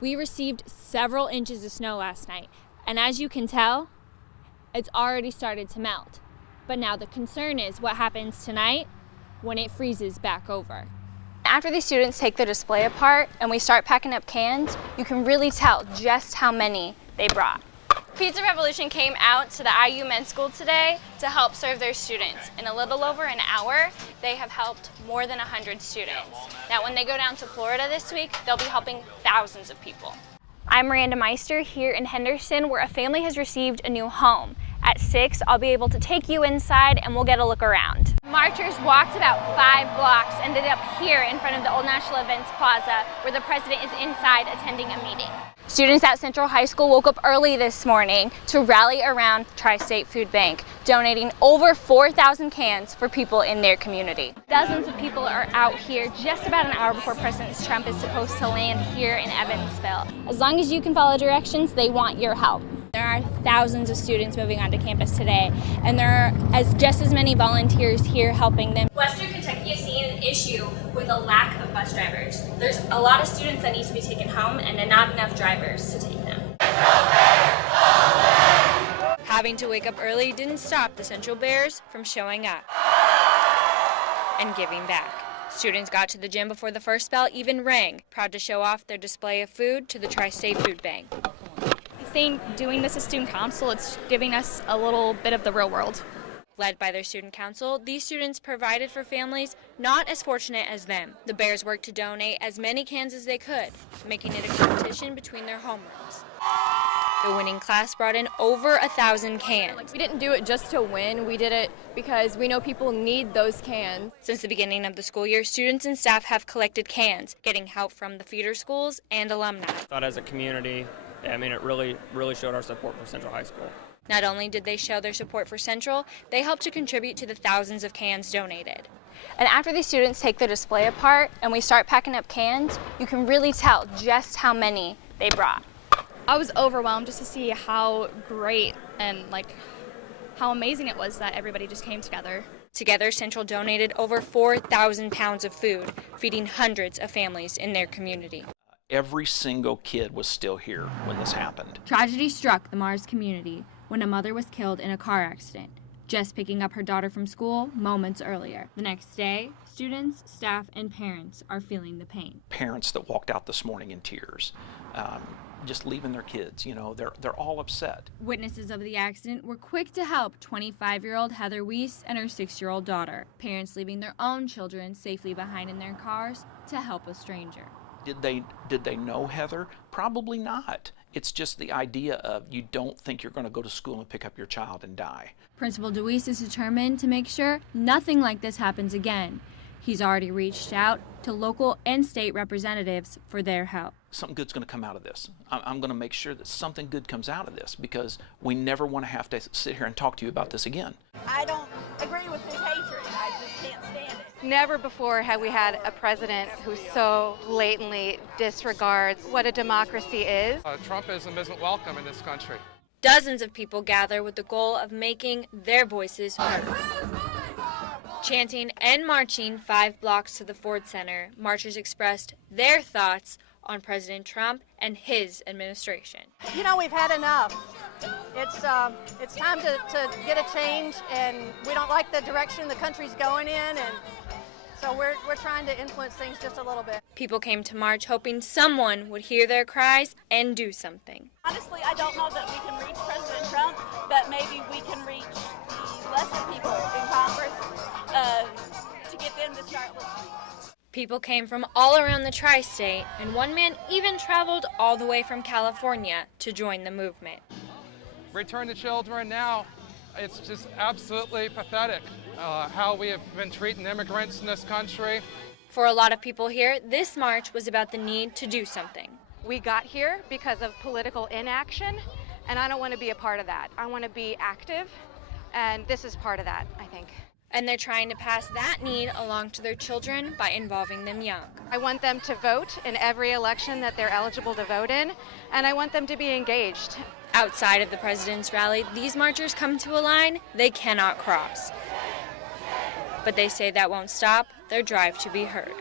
We received several inches of snow last night, and as you can tell, it's already started to melt. But now the concern is what happens tonight when it freezes back over. After these students take the display apart and we start packing up cans, you can really tell just how many they brought. Pizza Revolution came out to the IU Men's School today to help serve their students. In a little over an hour, they have helped more than 100 students. Now, when they go down to Florida this week, they'll be helping thousands of people. I'm Miranda Meister here in Henderson, where a family has received a new home. At 6, I'll be able to take you inside and we'll get a look around. Marchers walked about 5 blocks, ended up here in front of the Old National Events Plaza, where the president is inside attending a meeting. Students at Central High School woke up early this morning to rally around Tri-State Food Bank, donating over 4,000 cans for people in their community. Dozens of people are out here just about an hour before President Trump is supposed to land here in Evansville. As long as you can follow directions, they want your help. There are thousands of students moving onto campus today, and there are just as many volunteers here helping them. Western Kentucky is seeing an issue with a lack of bus drivers. There's a lot of students that need to be taken home and not enough drivers to take them. Having to wake up early didn't stop the Central Bears from showing up and giving back. Students got to the gym before the first bell even rang, proud to show off their display of food to the Tri-State Food Bank. I think doing this as student council, it's giving us a little bit of the real world. Led by their student council, these students provided for families not as fortunate as them. The Bears worked to donate as many cans as they could, making it a competition between their homerooms. The winning class brought in over 1,000 cans. We didn't do it just to win, we did it because we know people need those cans. Since the beginning of the school year, students and staff have collected cans, getting help from the feeder schools and alumni. I thought as a community, it really showed our support for Central High School. Not only did they show their support for Central, they helped to contribute to the thousands of cans donated. And after these students take the display apart and we start packing up cans, you can really tell just how many they brought. I was overwhelmed just to see how great and how amazing it was that everybody just came together. Together, Central donated over 4,000 pounds of food, feeding hundreds of families in their community. Every single kid was still here when this happened. Tragedy struck the Mars community when a mother was killed in a car accident, just picking up her daughter from school moments earlier. The next day, students, staff, and parents are feeling the pain. Parents that walked out this morning in tears, just leaving their kids, they're all upset. Witnesses of the accident were quick to help 25-year-old Heather Weiss and her 6-year-old daughter. Parents leaving their own children safely behind in their cars to help a stranger. Did they know Heather? Probably not. It's just the idea of you don't think you're going to go to school and pick up your child and die. Principal DeWeese is determined to make sure nothing like this happens again. He's already reached out to local and state representatives for their help. Something good's going to come out of this. I'm going to make sure that something good comes out of this because we never want to have to sit here and talk to you about this again. I don't agree with his hatred. I just can't stand it. Never before have we had a president who so blatantly disregards what a democracy is. Trumpism isn't welcome in this country. Dozens of people gather with the goal of making their voices heard. Chanting and marching 5 blocks to the Ford Center, marchers expressed their thoughts on President Trump and his administration. We've had enough. It's time to get a change, and we don't like the direction the country's going in, and so we're trying to influence things just a little bit. People came to march hoping someone would hear their cries and do something. Honestly, I don't know that we can reach President Trump, but maybe we can reach the lesser people in Congress to get them to start listening. People came from all around the tri-state, and one man even traveled all the way from California to join the movement. Return the children now. It's just absolutely pathetic how we have been treating immigrants in this country. For a lot of people here, this march was about the need to do something. We got here because of political inaction, and I don't want to be a part of that. I want to be active, and this is part of that, I think. And they're trying to pass that need along to their children by involving them young. I want them to vote in every election that they're eligible to vote in, and I want them to be engaged. Outside of the president's rally, these marchers come to a line they cannot cross. But they say that won't stop their drive to be heard.